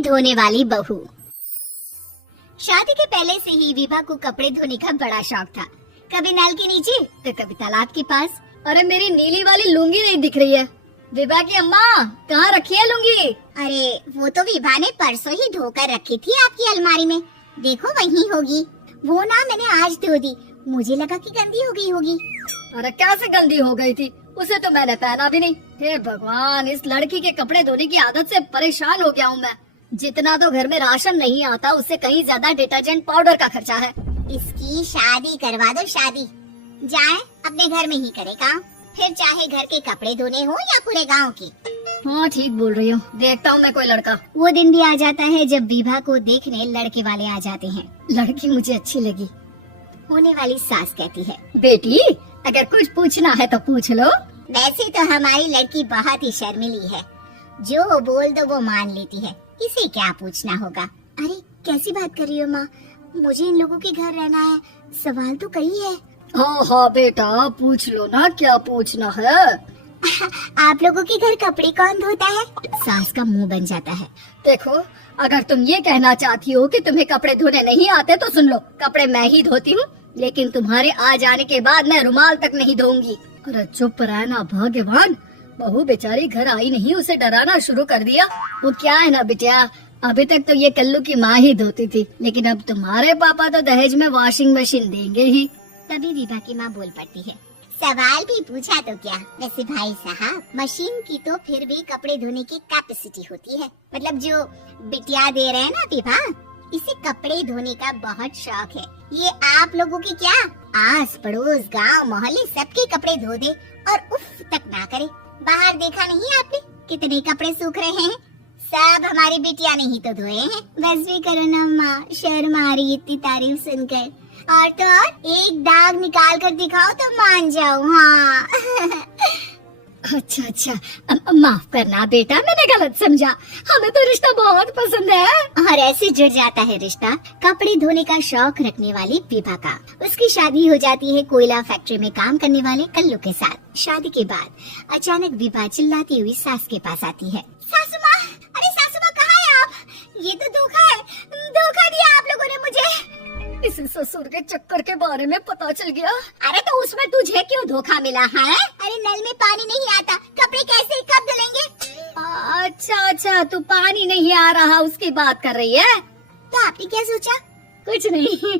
धोने वाली बहू। शादी के पहले से ही विभा को कपड़े धोने का बड़ा शौक था। कभी नल के नीचे तो कभी तालाब के पास। अरे मेरी नीली वाली लुंगी नहीं दिख रही है। विभा की अम्मा कहाँ रखी है लुंगी? अरे वो तो विभा ने परसों ही धोकर रखी थी आपकी अलमारी में, देखो वहीं होगी। वो ना मैंने आज धो दी, मुझे लगा कि गंदी हो गई होगी। अरे कैसे गंदी हो गई थी, उसे तो मैंने पहना भी नहीं। हे भगवान, इस लड़की के कपड़े धोने की आदत से परेशान हो गया हूँ मैं। जितना तो घर में राशन नहीं आता उससे कहीं ज्यादा डिटर्जेंट पाउडर का खर्चा है। इसकी शादी करवा दो, शादी जाए अपने घर में ही करे काम, फिर चाहे घर के कपड़े धोने हो या पूरे गांव के। हाँ ठीक बोल रही हूँ, देखता हूँ मैं कोई लड़का। वो दिन भी आ जाता है जब विभा को देखने लड़के वाले आ जाते हैं। लड़की मुझे अच्छी लगी। होने वाली सास कहती है, बेटी अगर कुछ पूछना है तो पूछ लो। वैसे तो हमारी लड़की बहुत ही शर्मीली है, जो बोल दो वो मान लेती है, इसे क्या पूछना होगा। अरे कैसी बात कर रही हो माँ, मुझे इन लोगों के घर रहना है, सवाल तो कई है। हाँ हाँ बेटा पूछ लो ना, क्या पूछना है। आप लोगों के घर कपड़े कौन धोता है? सास का मुंह बन जाता है। देखो अगर तुम ये कहना चाहती हो कि तुम्हें कपड़े धोने नहीं आते तो सुन लो, कपड़े मैं ही धोती हूँ, लेकिन तुम्हारे आ जाने के बाद मैं रुमाल तक नहीं धोऊंगी। अरे चुप रहना भगवान, बहू बेचारी घर आई नहीं, उसे डराना शुरू कर दिया। वो क्या है ना बिटिया, अभी तक तो ये कल्लू की माँ ही धोती थी, लेकिन अब तुम्हारे पापा तो दहेज में वॉशिंग मशीन देंगे ही। तभी विभा की माँ बोल पड़ती है, सवाल भी पूछा तो क्या। वैसे भाई साहब, मशीन की तो फिर भी कपड़े धोने की कैपेसिटी होती है, मतलब जो बिटिया दे रहे हैं ना विभा, इसे कपड़े धोने का बहुत शौक है। ये आप लोगों की क्या आस पड़ोस गांव मोहल्ले सबके कपड़े धो दे और उफ तक ना करे। बाहर देखा नहीं आपने कितने कपड़े सूख रहे हैं, सब हमारी बिटिया ने ही तो धोए हैं। बस भी करो ना माँ, शर्म आ रही इतनी तारीफ सुनकर। और तो और एक दाग निकाल कर दिखाओ तो मान जाओ। हाँ अच्छा अच्छा, माफ करना बेटा, मैंने गलत समझा, हमें तो रिश्ता बहुत पसंद है। और ऐसे जुड़ जाता है रिश्ता कपड़े धोने का शौक रखने वाली विभा का। उसकी शादी हो जाती है कोयला फैक्ट्री में काम करने वाले कल्लू के साथ। शादी के बाद अचानक विभा चिल्लाती हुई सास के पास आती है, सासू माँ, अरे सासू माँ कहाँ है आप? ये तो धोखा है, धोखा दिया आप लोगों ने मुझे। इस ससुर के चक्कर के बारे में पता चल गया। अरे तो उसमें तुझे क्यों धोखा मिला है? अरे नल में पानी नहीं आता, कपड़े कैसे कब धुलेंगे? अच्छा अच्छा, तू पानी नहीं आ रहा उसकी बात कर रही है? तो आपने क्या सोचा? कुछ नहीं।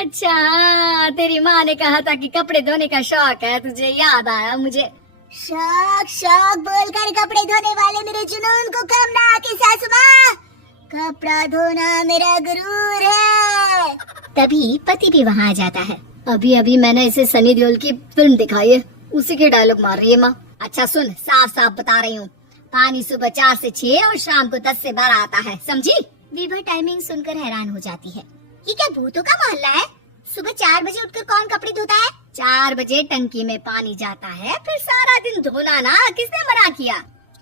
अच्छा तेरी माँ ने कहा था कि कपड़े धोने का शौक है, तुझे याद आया मुझे। शौक शौक बोलकर कपड़े धोने वाले मेरे जुनून को कम ना आके सासू माँ, कपड़ा धोना मेरा गुरूर है। तभी पति भी वहाँ आ जाता है। अभी अभी मैंने इसे सनी देओल की फिल्म दिखाई है, उसी के डायलॉग मार रही है माँ। अच्छा सुन, साफ साफ बता रही हूँ, पानी सुबह 4 से 6 और शाम को 10 से 12 आता है, समझी? विभा टाइमिंग सुनकर हैरान हो जाती है, ये क्या भूतों का मोहल्ला है? सुबह 4 बजे उठकर कौन कपड़े धोता है? 4 बजे टंकी में पानी जाता है, फिर सारा दिन धोना ना, किसने मना किया?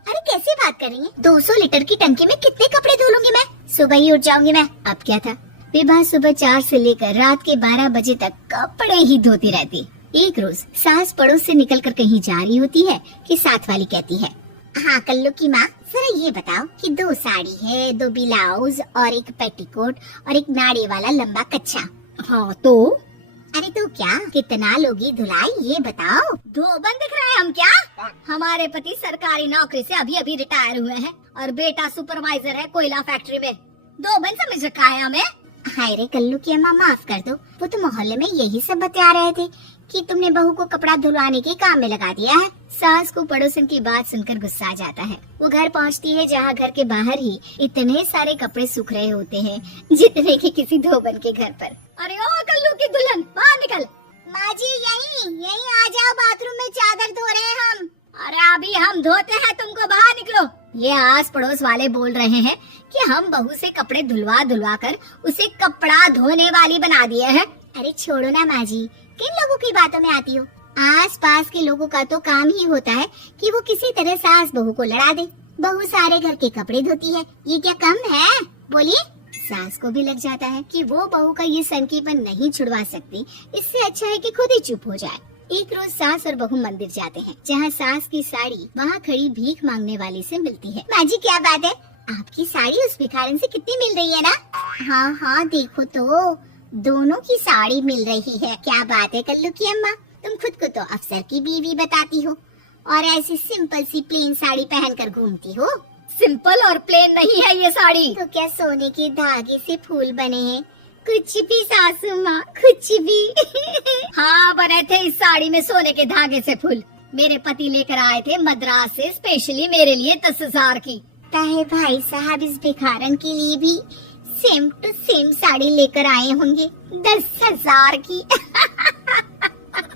अरे कैसी बात कर रही है? 200 लीटर की टंकी में कितने कपड़े धो लूंगी मैं, सुबह ही उठ जाऊंगी मैं। अब क्या था, विभा सुबह 4 से लेकर रात के 12 बजे तक कपड़े ही धोती रहती। एक रोज सास पड़ोस से निकलकर कहीं जा रही होती है कि साथ वाली कहती है, हाँ कल्लू की माँ, जरा ये बताओ कि 2 साड़ी है, 2 ब्लाउज और एक पेटीकोट और एक नाड़ी वाला लंबा कच्छा। हाँ तो? अरे तो क्या, कितना लोगी धुलाई ये बताओ। धोबन दिख रहे हैं हम क्या? हमारे पति सरकारी नौकरी से अभी अभी रिटायर हुए हैं और बेटा सुपरवाइजर है कोयला फैक्ट्री में। धोबन समझ रखा है हमें? हाय रे कल्लू की अम्मा, माफ कर दो, वो तो मोहल्ले में यही सब बता रहे थे कि तुमने बहू को कपड़ा धुलवाने के काम में लगा दिया है। सास को पड़ोसन की बात सुनकर गुस्सा आ जाता है। वो घर पहुंचती है जहाँ घर के बाहर ही इतने सारे कपड़े सूख रहे होते हैं जितने कि किसी धोबन के घर पर। अरे ओ कल्लू की दुल्हन, बाहर निकल। माँ जी यहीं आ जाओ, बाथरूम में चादर धो रहे हैं हम। अरे अभी हम धोते हैं, तुमको बाहर निकलो। ये आस पड़ोस वाले बोल रहे हैं कि हम बहू से कपड़े धुलवा कर उसे कपड़ा धोने वाली बना दिए हैं। अरे छोड़ो ना माँ जी, किन लोगों की बातों में आती हो? आस पास के लोगों का तो काम ही होता है कि वो किसी तरह सास बहू को लड़ा दे। बहू सारे घर के कपड़े धोती है, ये क्या कम है? बोलिए। सास को भी लग जाता है कि वो बहू का ये सनकीपन नहीं छुड़वा सकती, इससे अच्छा है कि खुद ही चुप हो जाए। एक रोज सास और बहू मंदिर जाते हैं, जहाँ सास की साड़ी वहाँ खड़ी भीख मांगने वाली से मिलती है। माँ जी क्या बात है, आपकी साड़ी उस भिखारन से कितनी मिल रही है ना? हाँ हाँ देखो तो, दोनों की साड़ी मिल रही है। क्या बात है कल्लू की अम्मा, तुम खुद को तो अफसर की बीवी बताती हो और ऐसी सिंपल सी प्लेन साड़ी पहनकर घूमती हो। सिंपल और प्लेन नहीं है ये साड़ी। तो क्या सोने के धागे से फूल बने हैं? कुछ भी सासू माँ, कुछ भी। हाँ बने थे इस साड़ी में सोने के धागे से फूल। मेरे पति लेकर आए थे मद्रास से स्पेशली मेरे लिए 10,000 की। ताहे भाई साहब इस भिखारन के लिए भी सेम टू सेम साड़ी लेकर आए होंगे 10,000 की।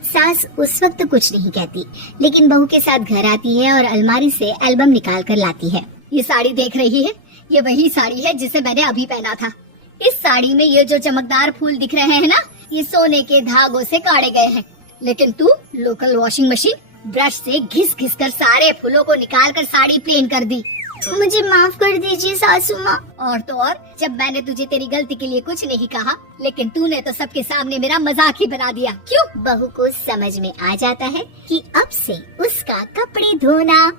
सास उस वक्त कुछ नहीं कहती, लेकिन बहू के साथ घर आती है और अलमारी से एल्बम निकाल कर लाती है। ये साड़ी देख रही है, ये वही साड़ी है जिसे मैंने अभी पहना था। इस साड़ी में ये जो चमकदार फूल दिख रहे हैं ना, ये सोने के धागों से काटे गए हैं। लेकिन तू लोकल वॉशिंग मशीन ब्रश से घिस घिस कर सारे फूलों को निकाल कर साड़ी प्लेन कर दी। मुझे माफ कर दीजिए सासू माँ। और तो और, जब मैंने तुझे तेरी गलती के लिए कुछ नहीं कहा, लेकिन तूने तो सबके सामने मेरा मजाक ही बना दिया। क्यों? बहू को समझ में आ जाता है कि अब से उसका कपड़े धोना